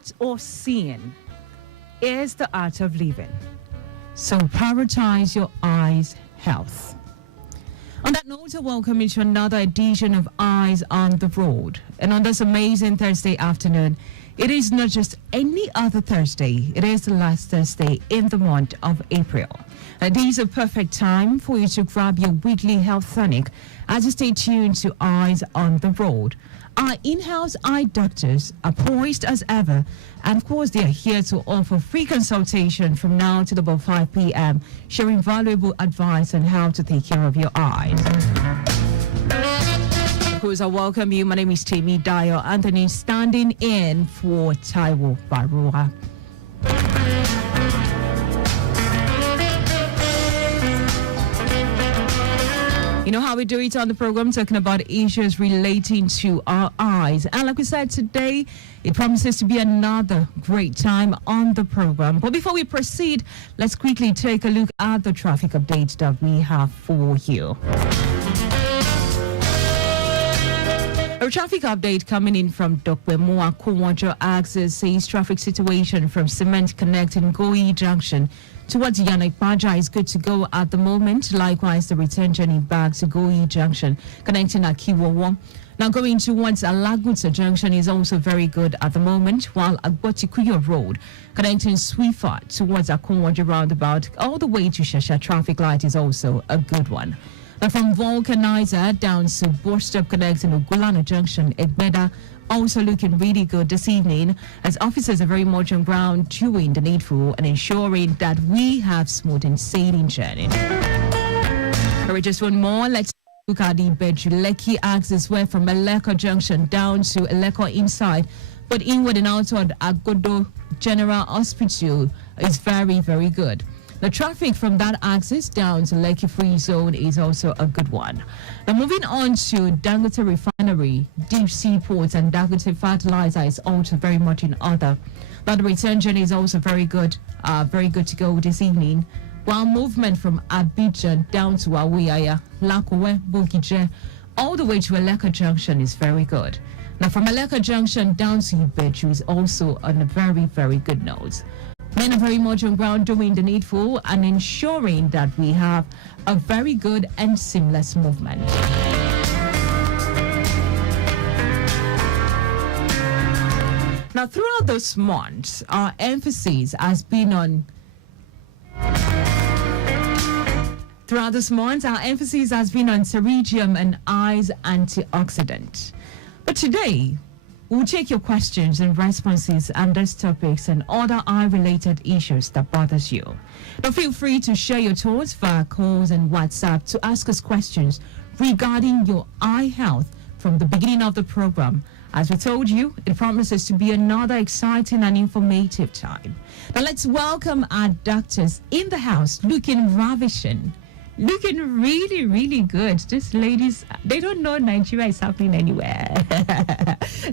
art of seeing is the art of living. So prioritize your eyes' health. On that note, I welcome you to another edition of Eyes on the Road. And on this amazing Thursday afternoon, it is not just any other Thursday, it is the last Thursday in the month of April. And this is a perfect time for you to grab your weekly health tonic as you stay tuned to Eyes on the Road. Our in-house eye doctors are poised as ever, and of course they are here to offer free consultation from now till about 5 p.m., sharing valuable advice on how to take care of your eyes. Of course, I welcome you. My name is Temi Dio Anthony, standing in for Taiwo Barua. You know how we do it on the program, talking about issues relating to our eyes. And like we said today, it promises to be another great time on the program. But before we proceed, let's quickly take a look at the traffic updates that we have for you. A traffic update coming in from Dokwemoa Kuwajo Access says traffic situation from Cement connecting Goi Junction towards Yanaipaja is good to go at the moment. Likewise, the return journey back to Goi Junction connecting Akiwowo. Now going towards Alaguta Junction is also very good at the moment, while Agbotikuyo Road connecting Swifa towards Akunwajo roundabout all the way to Shasha traffic light is also a good one. Now from Vulcanizer down to Bush Stop connecting Ugulana Junction, Egbeda also looking really good this evening as officers are very much on ground doing the needful and ensuring that we have smooth and sailing journey. Alright, just one more. Let's look at the Bejuleki axis where from Eleko Junction down to Eleko inside, but inward and outward Agodo General Hospital is very, very good. The traffic from that axis down to Lekki Free Zone is also a good one. Now moving on to Dangote Refinery, Deep Sea Ports and Dangote Fertilizer is also very much in order. But the return journey is also very good to go this evening. While movement from Abidjan down to Awiyaya, Lakowe, Bukije, all the way to Eleka Junction is very good. Now from Eleka Junction down to Ibeju is also on a very, very good note. Men are very much on ground doing the needful and ensuring that we have a very good and seamless movement. Now, throughout this month, our emphasis has been on pterygium and eyes antioxidant. But today, we'll take your questions and responses on these topics and other eye-related issues that bothers you. Now feel free to share your thoughts via calls and WhatsApp to ask us questions regarding your eye health from the beginning of the program. As we told you, it promises to be another exciting and informative time. Now let's welcome our doctors in the house, looking ravishing. Looking really, really good. These ladies, they don't know Nigeria is happening anywhere.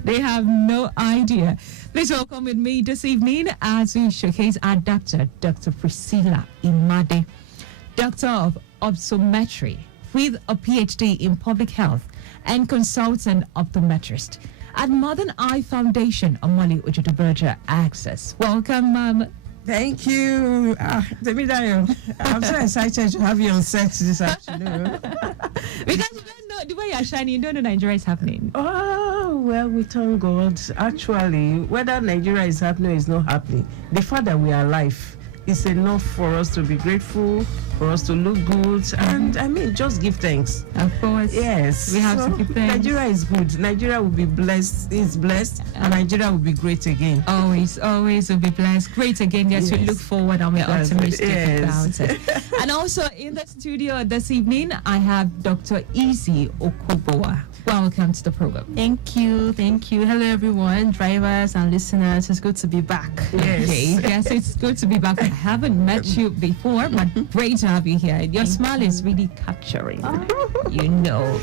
They have no idea. Please welcome with me this evening as we showcase our doctor, Dr. Priscilia Imade, Doctor of Optometry with a PhD in Public Health and consultant optometrist at Modern Eye Foundation, Omali Ojodoberja Access. Welcome, Ma'am. Thank you. Temidayo, I'm so excited to have you on set this afternoon. Because you don't know, the way you're shining, you don't know Nigeria is happening. Oh, well, we thank God. Actually, whether Nigeria is happening or is not happening, the fact that we are alive is enough for us to be grateful, for us to look good, and I mean, just give thanks. Of course. Yes. We have to give thanks. Nigeria is good. Nigeria will be blessed, is blessed, and Nigeria will be great again. Always will be blessed. Great again. Yes, we look forward and we're optimistic about it. And also in the studio this evening, I have Dr. Izzy Okoboa. Welcome to the program. Thank you. Hello, everyone, drivers and listeners. It's good to be back. Yes. Okay. Yes, it's good to be back. I haven't met you before, but great to have you here. Your smile is really capturing. You know.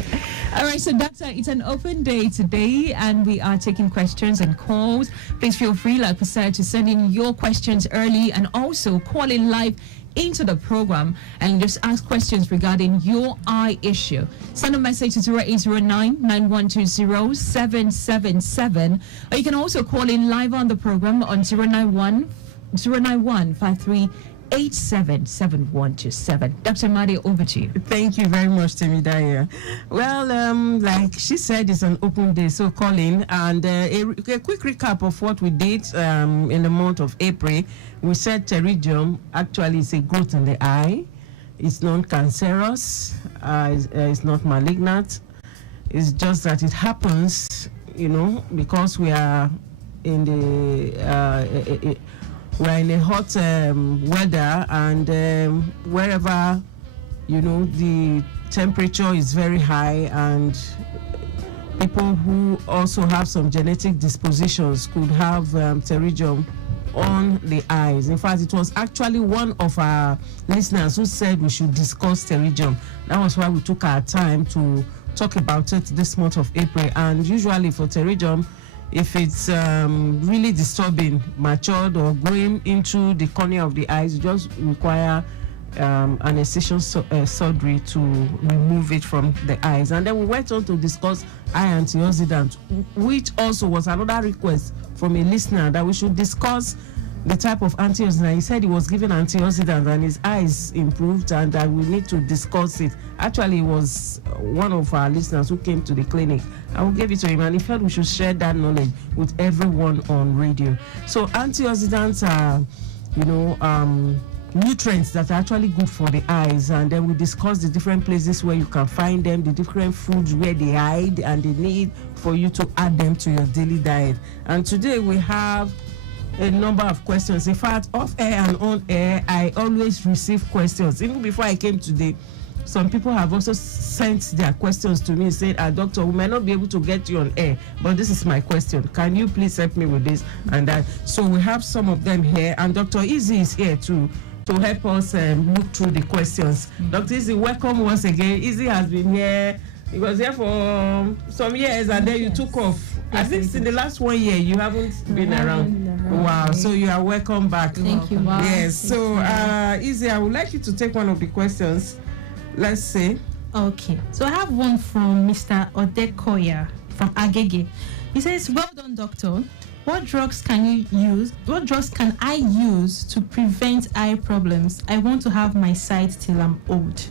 All right, so doctor, it's an open day today, and we are taking questions and calls. Please feel free, like we said, to send in your questions early and also call in live into the program and just ask questions regarding your eye issue. Send a message to 0809 9120 777, or you can also call in live on the program on 091 53 877127. Dr. Imade, over to you. Thank you very much, Temidaya. Well, like she said, it's an open day, so call in. And a quick recap of what we did in the month of April. We said pterygium actually is a growth in the eye. It's non-cancerous. It's not malignant. It's just that it happens, because we are in the we're in a hot weather, and wherever the temperature is very high, and people who also have some genetic dispositions could have pterygium on the eyes. In fact, it was actually one of our listeners who said we should discuss pterygium. That was why we took our time to talk about it this month of April. And usually for pterygium, if it's really disturbing, matured, or going into the cornea of the eyes, you just require an excision surgery to remove it from the eyes. And then we went on to discuss eye antioxidants, which also was another request from a listener that we should discuss the type of antioxidant. He said he was given antioxidant and his eyes improved, and that we need to discuss it. Actually, it was one of our listeners who came to the clinic. I will give it to him, and he felt we should share that knowledge with everyone on radio. So antioxidants are, nutrients that are actually good for the eyes, and then we discuss the different places where you can find them, the different foods where they hide, and the need for you to add them to your daily diet. And today we have a number of questions. In fact, off air and on air, I always receive questions. Even before I came today, some people have also sent their questions to me, saying, Doctor, we might not be able to get you on air, but this is my question. Can you please help me with this and that? So we have some of them here, and Dr. Izzy is here to help us look through the questions. Dr. Izzy, welcome once again. Izzy has been here. He was here for some years, and then you took off. At least in the last 1 year, you haven't been around. Wow, so you are welcome back. Thank you. Wow. Yes, so Izzy, I would like you to take one of the questions. Let's see. Okay, so I have one from Mr. Odekoya from Agege. He says, well done, doctor. What drugs can I use to prevent eye problems? I want to have my sight till I'm old.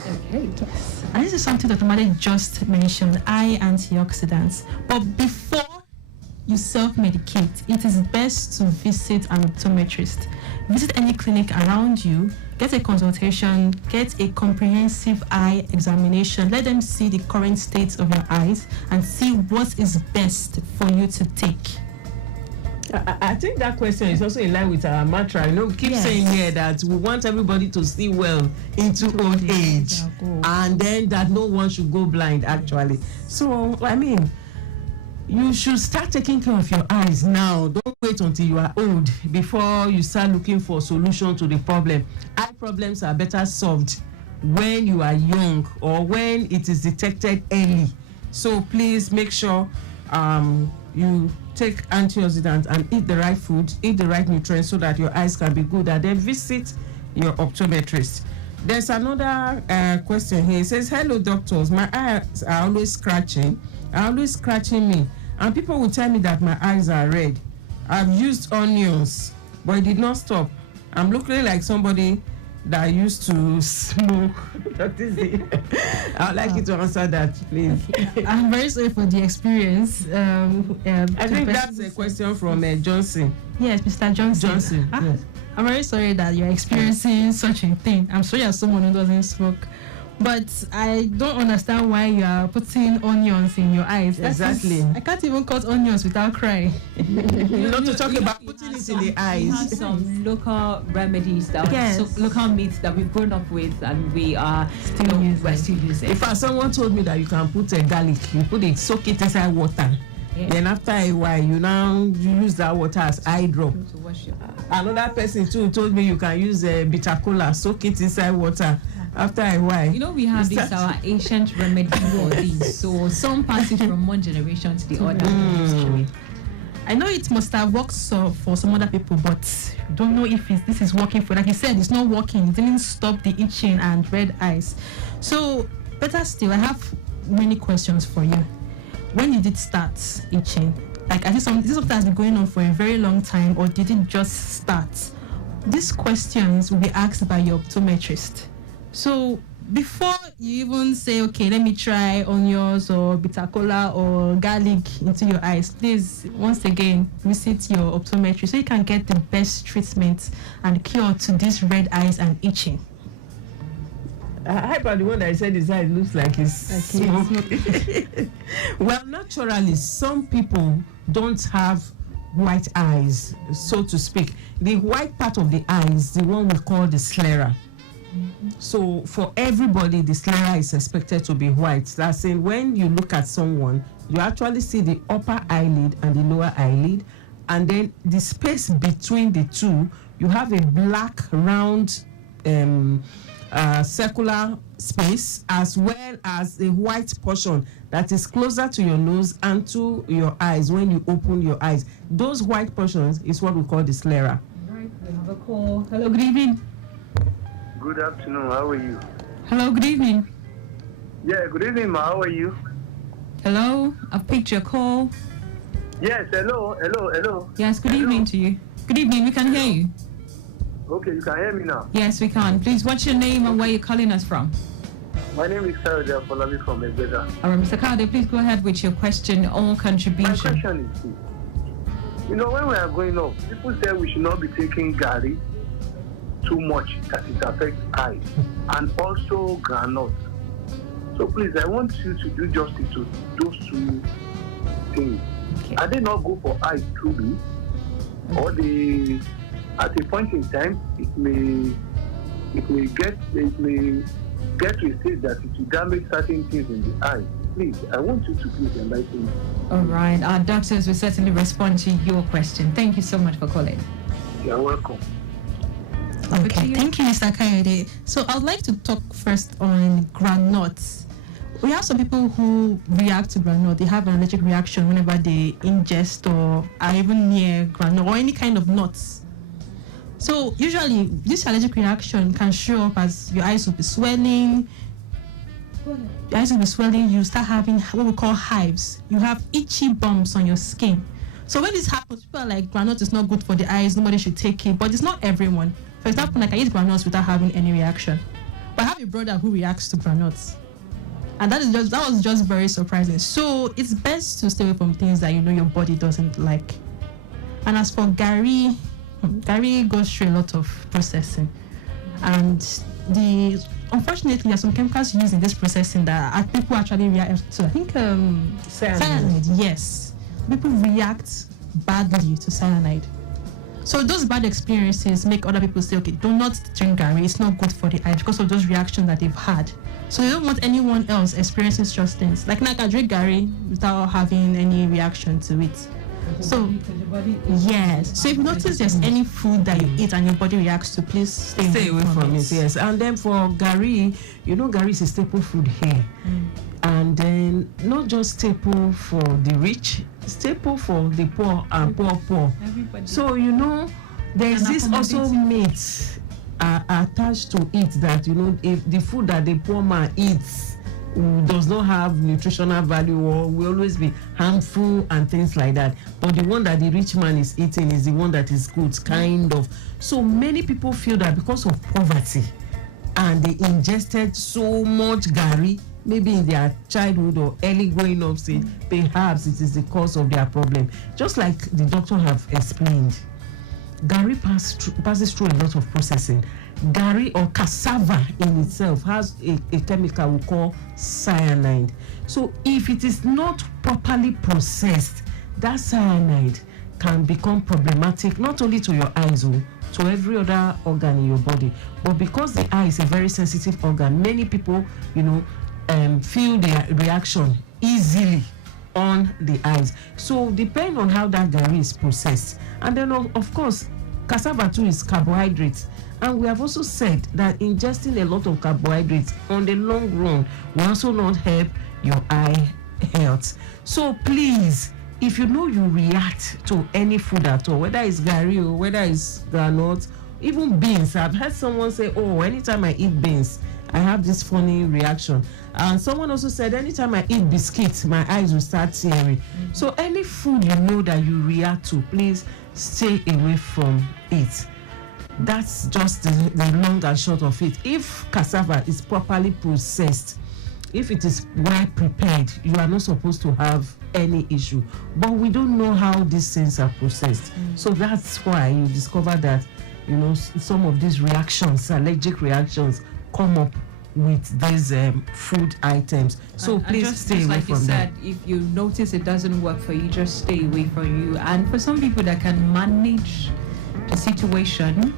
Okay. Yes. And this is something that Imade just mentioned, eye antioxidants. But before you self-medicate, it is best to visit an optometrist. Visit any clinic around you, get a consultation, get a comprehensive eye examination. Let them see the current state of your eyes and see what is best for you to take. I think that question is also in line with our mantra. We keep saying here that we want everybody to see well into old age, and then that no one should go blind, actually. So, you should start taking care of your eyes now. Don't wait until you are old before you start looking for a solution to the problem. Eye problems are better solved when you are young or when it is detected early. So please make sure you take antioxidants and eat the right food, eat the right nutrients so that your eyes can be good, and then visit your optometrist. There's another question here. It says, hello doctors, my eyes are always scratching me, and people will tell me that my eyes are red. I've used onions, but it did not stop. I'm looking like somebody that used to smoke. That is it. I'd like you to answer that, please. I'm very sorry for the experience. I think that's a question from Johnson. Yes, Mr. Johnson. Yes. I'm very sorry that you're experiencing such a thing. I'm sorry as someone who doesn't smoke. But I don't understand why you are putting onions in your eyes. Exactly. I can't even cut onions without crying. Not to talk about putting it in the eyes. We have some local remedies local meats that we've grown up with, and we are still using. In fact, someone told me that you can put garlic, soak it inside water. Yes. Then after a while, you use that water as eye drop. Another person too told me you can use bitter cola, soak it inside water. After a while, we have this our ancient remedy for these. So some pass it from one generation to the other. I know it must have worked for some other people, but don't know if this is working for. Like you said, it's not working. It didn't stop the itching and red eyes. So better still, I have many questions for you. When did it start itching? Like, I think this something has been going on for a very long time, or did it just start? These questions will be asked by your optometrist. So before you even say, okay, let me try onions or bitter cola or garlic into your eyes, please, once again, visit your optometrist so you can get the best treatment and cure to these red eyes and itching. How about the one that I said his eye looks like it's smoke? Well, naturally, some people don't have white eyes, so to speak. The white part of the eye is the one we call the sclera. So for everybody, the sclera is expected to be white. That's saying when you look at someone, you actually see the upper eyelid and the lower eyelid, and then the space between the two, you have a black round circular space, as well as a white portion that is closer to your nose and to your eyes when you open your eyes. Those white portions is what we call the sclera. Right, we have a call. Hello, good evening. Good afternoon. How are you? Hello, good evening. Yeah, good evening, ma. How are you? Hello, I've picked your call. Yes, hello. Yes, good evening to you. Good evening, we can hear you. Okay, you can hear me now. Yes, we can. Please, what's your name and where you're calling us from? My name is Kayode Afolabi from Egbeda. All right, Mr. Kade, please go ahead with your question or My contribution. question is, when we are going up, people say we should not be taking Gary too much that it affects eyes, and also granite. So please, I want you to do justice to those two things. Okay. Are they not good for eyes truly, or they, at a point in time, it may get to a stage that it will damage certain things in the eye? Please, I want you to please enlighten me. All right, our doctors will certainly respond to your question. Thank you so much for calling. You're welcome. Okay, thank you, Mr. Kayode. So I would like to talk first on granules. We have some people who react to granule. They have an allergic reaction whenever they ingest or are even near granule or any kind of nuts. So usually this allergic reaction can show up as your eyes will be swelling. Your eyes will be swelling. You start having what we call hives. You have itchy bumps on your skin. So when this happens, people are like, granule is not good for the eyes. Nobody should take it. But it's not everyone. For example, like I eat granules without having any reaction. But I have a brother who reacts to granules. And that was just very surprising. So it's best to stay away from things that you know your body doesn't like. And as for Gary goes through a lot of processing. And unfortunately, there are some chemicals used in this processing that people actually react to. I think cyanide, yes. People react badly to cyanide. So those bad experiences make other people say, okay, do not drink Gary, it's not good for the eye because of those reactions that they've had. So they don't want anyone else experiencing such things. Like now I can drink Gary without having any reaction to it. So yes. So if you notice there's any food that you eat and your body reacts to, please stay away from it. Yes. And then for Gary, Gary is a staple food here. And then not just staple for the rich, staple for the poor and poor. Everybody. So there's this also myth attached to it that if the food that the poor man eats does not have nutritional value or will always be harmful and things like that, but the one that the rich man is eating is the one that is good, kind of. So many people feel that because of poverty and they ingested so much Gary, maybe in their childhood or early growing up stage, perhaps it is the cause of their problem. Just like the doctor have explained, Gary passes through a lot of processing. Gary or cassava in itself has a chemical we call cyanide. So if it is not properly processed, that cyanide can become problematic not only to your eyes, to every other organ in your body. But because the eye is a very sensitive organ, many people, feel their reaction easily on the eyes. So depend on how that Gary is processed. And then of course, cassava too is carbohydrates. And we have also said that ingesting a lot of carbohydrates on the long run will also not help your eye health. So please, if you know you react to any food at all, whether it's gari or whether it's granite, even beans. I've heard someone say, oh, anytime I eat beans, I have this funny reaction. And someone also said, anytime I eat biscuits, my eyes will start tearing. So any food you know that you react to, please stay away from it. That's just the long and short of it. If cassava is properly processed, if it is well prepared, you are not supposed to have any issue. But we don't know how these things are processed. So that's why you discover that, you know, some of these reactions, allergic reactions, come up with these food items. So please stay away from that. If you notice it doesn't work for you, just stay away from you. And for some people that can manage the situation,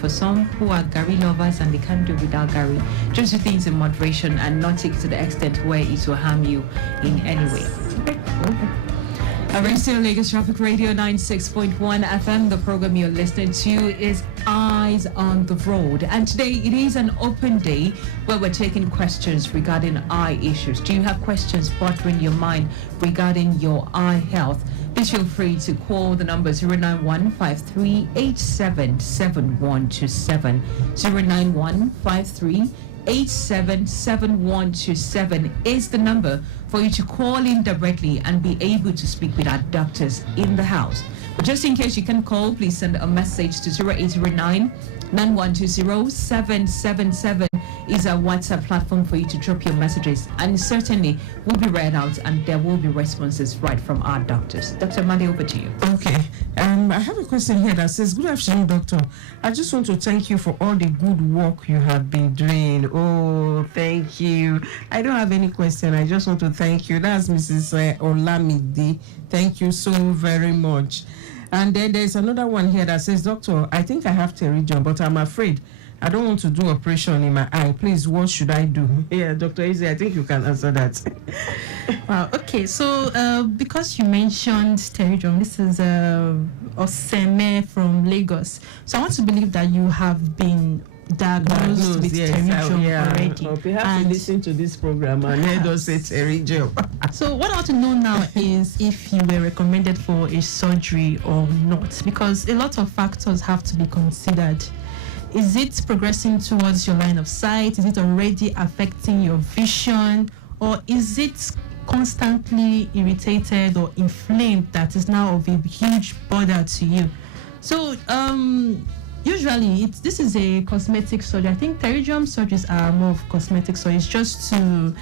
for some who are gari lovers and they can't do without gari, just do things in moderation and not take it to the extent where it will harm you in any way. Radio Lagos Traffic Radio 96.1 FM. The program you're listening to is Eyes on the Road. And today it is an open day where we're taking questions regarding eye issues. Do you have questions bothering your mind regarding your eye health? Please feel free to call the number 091-5387-7127. 091-5387-7127 is the number for you to call in directly and be able to speak with our doctors in the house. But just in case you can call, please send a message to 0809-9120-777 is our WhatsApp platform for you to drop your messages, and certainly will be read out and there will be responses right from our doctors. Dr. Imade, over to you. Okay. I have a question here that says, good afternoon, doctor. I just want to thank you for all the good work you have been doing. Oh, thank you. I don't have any question. I just want to thank you. That's Mrs. Olamide. Thank you so very much. And then there's another one here that says, doctor, I think I have pterygium, but I'm afraid I don't want to do operation in my eye. Please, what should I do? Yeah, Dr. Izzy, I think you can answer that. Wow. Okay. So, because you mentioned pterygium, this is Oseme from Lagos. So, I want to believe that you have been diagnosed with pterygium already. Well, perhaps you listen to this program and heard us say pterygium. So, what I want to know now is if you were recommended for a surgery or not, because a lot of factors have to be considered. Is it progressing towards your line of sight? Is it already affecting your vision? Or is it constantly irritated or inflamed that is now of a huge bother to you? So, usually, this is a cosmetic surgery. I think pterygium surgeries are more of cosmetic surgery. It's just to,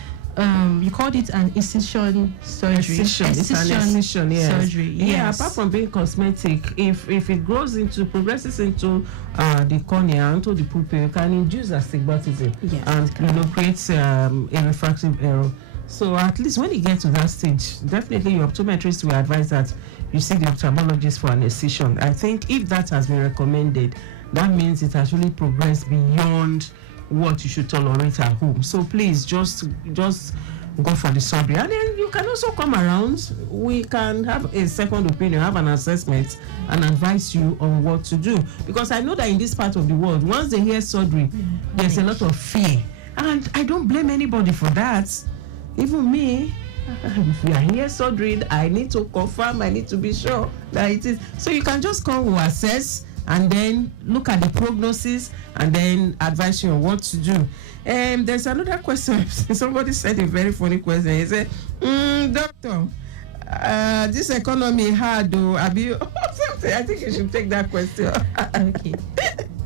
you called it an incision surgery. It's an incision, yes. Surgery, yes. Yeah, apart from being cosmetic, if it progresses into the cornea, into the pupil, it can induce astigmatism and creates a refractive error. So at least when you get to that stage, definitely your optometrist will advise that you see the ophthalmologist for an incision. I think if that has been recommended, that means it has really progressed beyond what you should tolerate at home. So please just go for the surgery, and then you can also come around. We can have a second opinion, have an assessment, and advise you on what to do. Because I know that in this part of the world, once they hear surgery, there's a lot of fear, and I don't blame anybody for that. Even me, if we are here surgery, I need to confirm, I need to be sure that it is. So you can just come, we'll assess, and then look at the prognosis and then advise you on what to do. There's another question. Somebody said a very funny question. He said, doctor, this economy hard though. I think you should take that question. Okay.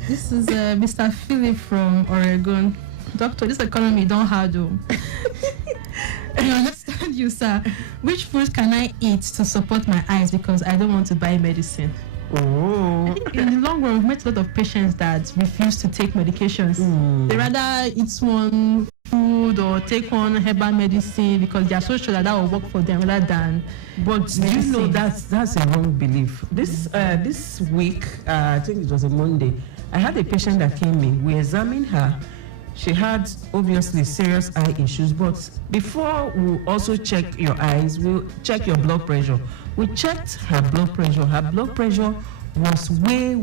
This is Mr. Philip from Oregon. Doctor, this economy don't hard though. I understand you, sir. Which food can I eat to support my eyes, because I don't want to buy medicine? Oh. In the long run, we've met a lot of patients that refuse to take medications. They rather eat one food or take one herbal medicine because they are so sure that will work for them rather than. But you know that's a wrong belief. This week, I think it was a Monday, I had a patient that came in. We examined her. She had obviously serious eye issues, but before we also check your eyes, we'll check your blood pressure. We checked her blood pressure. Her blood pressure was way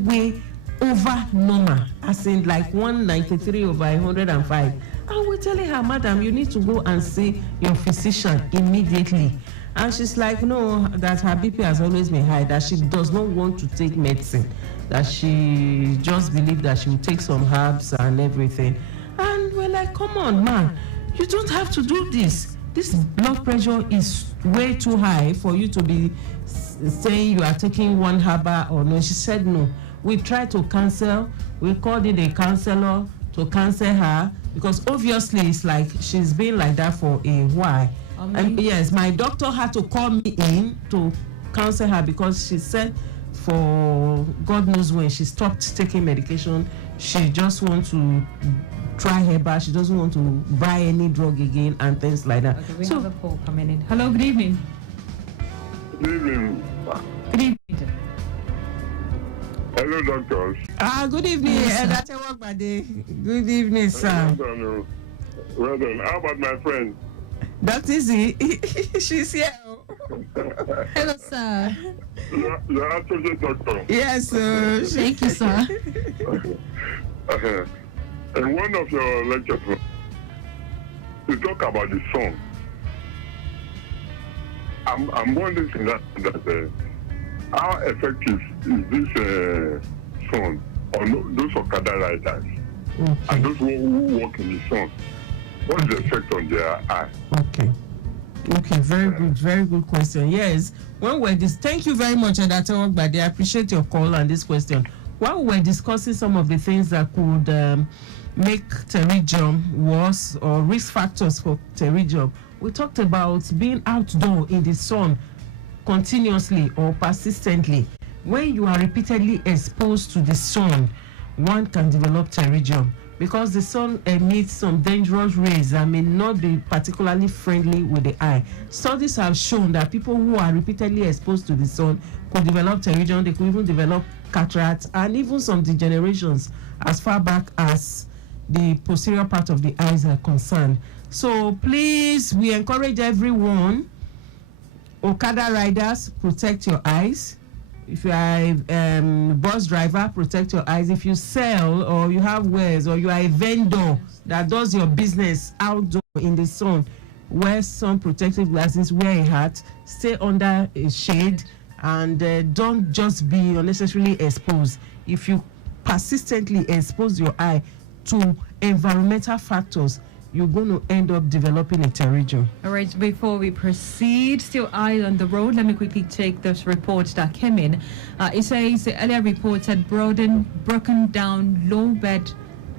over normal, as in like 193/105. And we're telling her, madam, you need to go and see your physician immediately. And she's like, no, that her BP has always been high, that she does not want to take medicine, that she just believes that she will take some herbs and everything. And we're like, come on, man, you don't have to do this. This blood pressure is way too high for you to be saying you are taking one herb or no. She said no. We tried to cancel. We called in a counselor to counsel her, because obviously it's like she's been like that for a while. And yes, my doctor had to call me in to counsel her, because she said for God knows when she stopped taking medication, she just wants to try her best. She doesn't want to buy any drug again and things like that. Okay, we have a call coming in. Hello, good evening. Good evening. Good evening. Hello, doctors. Good evening. Good evening, sir. Well done. How about my friend? Dr. Z, she's here. Hello, sir. You're actually a doctor. Yes, Thank you, sir. In one of your lectures, you talk about the sun. I'm wondering that how effective is this sun on those Okada riders and those who walk in the sun? What is the effect on their eye? Okay, very good question. Yes, when we're thank you very much, Dr. Ogbade. I appreciate your call on this question. While we're discussing some of the things that could make pterygium worse or risk factors for pterygium, we talked about being outdoor in the sun continuously or persistently. When you are repeatedly exposed to the sun, one can develop pterygium, because the sun emits some dangerous rays that may not be particularly friendly with the eye. Studies have shown that people who are repeatedly exposed to the sun could develop pterygium. They could even develop cataracts and even some degenerations as far back as the posterior part of the eyes are concerned. So please, we encourage everyone, Okada riders, protect your eyes. If you are a bus driver, protect your eyes. If you sell or you have wares or you are a vendor that does your business outdoor in the sun, wear sun protective glasses, wear a hat, stay under a shade, and don't just be unnecessarily exposed. If you persistently expose your eye to environmental factors, you're going to end up developing a pterygium. All right, before we proceed, still eye on the road, let me quickly take this report that came in. It says the earlier report had broken down low bed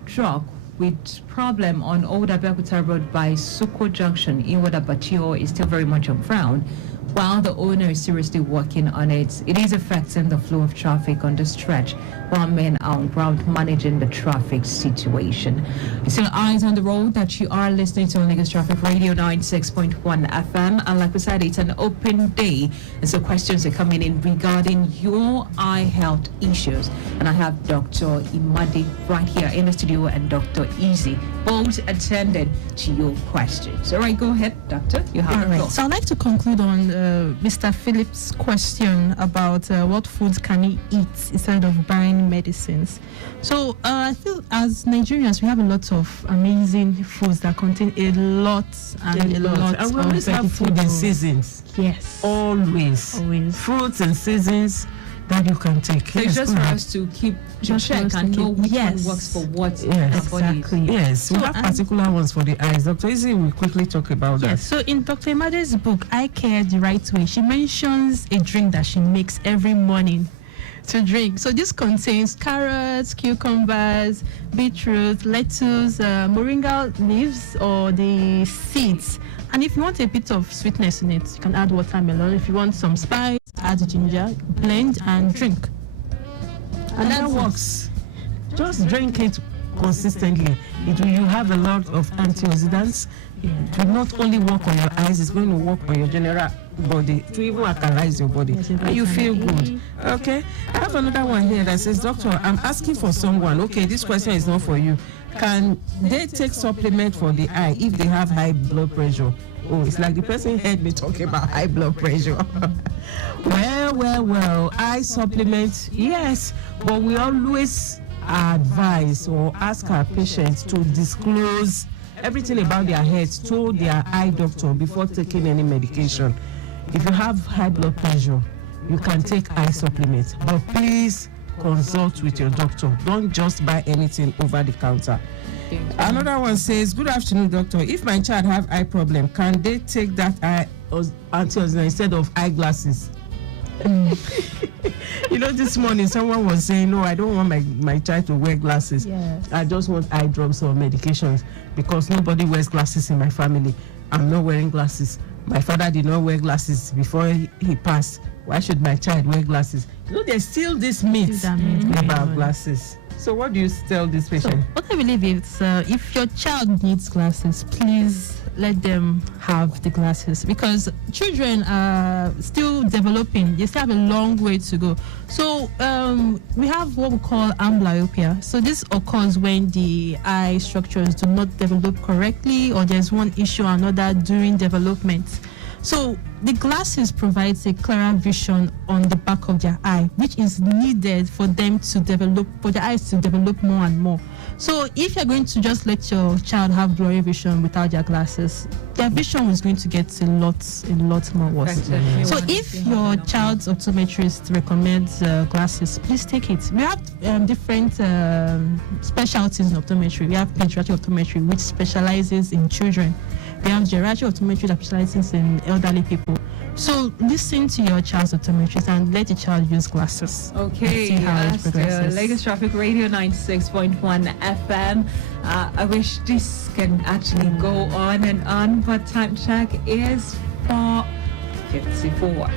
truck with problem on Old Abeokuta Road by Soko Junction in Wadabatio is still very much on ground. While the owner is seriously working on it, it is affecting the flow of traffic on the stretch, while men are on ground managing the traffic situation. Still eyes on the road that you are listening to on Lagos Traffic Radio 96.1 FM. And like we said, it's an open day. And so questions are coming in regarding your eye health issues. And I have Dr. Imade right here in the studio and Dr. Easy, both attended to your questions. All right, go ahead, Doctor. You have the floor. So I'd like to conclude on Mr. Phillips' question about what foods can he eat instead of buying medicines. So I feel as Nigerians we have a lot of amazing foods that contain a lot And we always have food in seasons. Yes. Always. Fruits and seasons that you can take. So it's just for us to keep to check and know which one works for what our body is. Yes, we have particular ones for the eyes. Dr. Izzy will quickly talk about that. Yes, so in Dr. Imade's book, Eye Care the Right Way, she mentions a drink that she makes every morning to drink. So this contains carrots, cucumbers, beetroot, lettuce, moringa leaves or the seeds. And if you want a bit of sweetness in it, you can add watermelon. If you want some spice, add ginger, blend and drink. And that works. Just drink it consistently. You have a lot of antioxidants. It will not only work on your eyes, it's going to work on your general body to even alkalize your body. And you feel good. Okay. I have another one here that says, Doctor, I'm asking for someone. Okay, this question is not for you. Can they take supplement for the eye if they have high blood pressure? Oh, it's like the person heard me talking about high blood pressure. Well, eye supplement, yes, but we always advise or ask our patients to disclose everything about their health to their eye doctor before taking any medication. If you have high blood pressure, you can take eye supplements, but please consult with your doctor. Don't just buy anything over the counter. Another one says, good afternoon, doctor. If my child have eye problem, can they take that eye antioxidant instead of eyeglasses? You know, this morning someone was saying, no, I don't want my child to wear glasses. Yes. I just want eye drops or medications because nobody wears glasses in my family. I'm not wearing glasses. My father did not wear glasses before he passed. Why should my child wear glasses? You know, there's still this myth about glasses. So what do you tell this patient? So what I believe is, if your child needs glasses, please let them have the glasses, because children are still developing. They still have a long way to go. So we have what we call amblyopia. So this occurs when the eye structures do not develop correctly, or there's one issue or another during development. So the glasses provides a clearer vision on the back of their eye, which is needed for them to develop, for the eyes to develop more and more. So if you're going to just let your child have blurry vision without their glasses, their vision is going to get a lot more worse. So if your child's optometrist recommends glasses, please take it. We have different specialties in optometry. We have pediatric optometry, which specializes in children. We have geriatric optometry that specializes in elderly people. So listen to your child's optometrist and let the child use glasses. Okay, See how it progresses. Lagos Traffic Radio 96.1 FM. I wish this can actually go on and on, but time check is 4:54.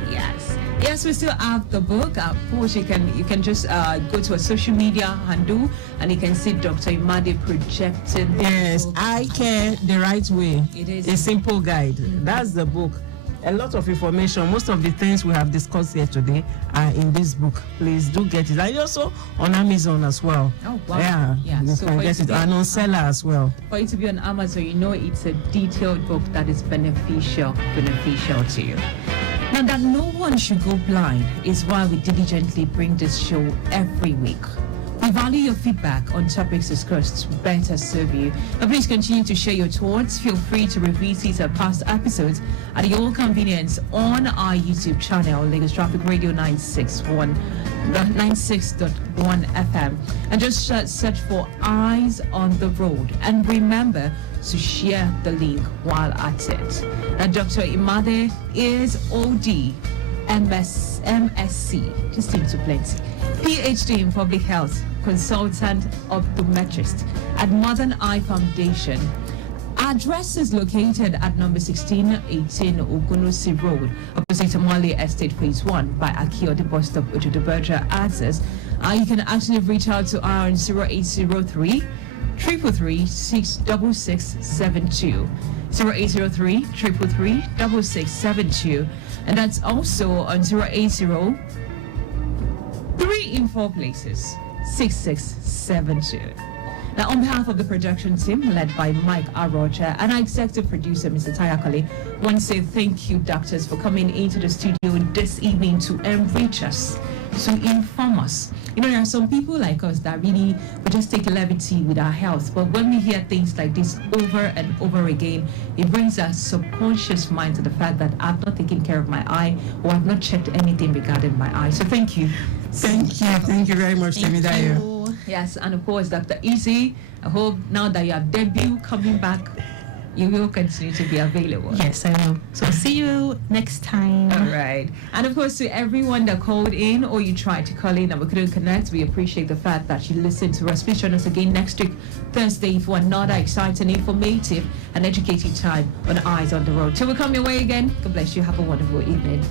Yes, we still have the book. Of course, you can just go to a social media handle and you can see Dr. Imade projected. Yes, Eye Care the Right Way. It is a simple guide. That's the book. A lot of information. Most of the things we have discussed here today are in this book. Please do get it. And also on Amazon as well. Oh wow! Yeah, you can get it. And on Seller as well. For it to be on Amazon, you know it's a detailed book that is beneficial to you. Now, that no one should go blind is why we diligently bring this show every week. We value your feedback on topics discussed to better serve you. Now, please continue to share your thoughts. Feel free to revisit our past episodes at your convenience on our YouTube channel, Lagos Traffic Radio 96.1 FM. And just search for Eyes on the Road. And remember to share the link while at it. Now, Dr. Imade is OD, MSc, just into plenty, PhD in Public Health, consultant optometrist at Modern Eye Foundation. Address is located at number 1618 Ogunosi Road, opposite Tamale Estate Phase 1 by Akiode Bus Stop, Ojudoberja access. You can actually reach out to our 0803 333 66672. 0803 333 6672. And that's also on 080 3 in 4 places 6672. Now, on behalf of the production team led by Mike Arocha and our executive producer, Mr. Tayakali, I want to say thank you, doctors, for coming into the studio this evening to enrich us, to inform us. You know, there are some people like us that really will just take levity with our health, but when we hear things like this over and over again, it brings our subconscious mind to the fact that I've not taken care of my eye, or I've not checked anything regarding my eye. So thank you. Thank you very much, Temidayo. Yes, and of course, Dr. Easy, I hope now that you have debut coming back, you will continue to be available. Yes, I will. So see you next time. All right. And of course, to everyone that called in or you tried to call in and we couldn't connect, we appreciate the fact that you listened to us. Please join us again next week, Thursday, for another exciting, informative, and educative time on Eyes on the Road. Till we come your way again, God bless you. Have a wonderful evening.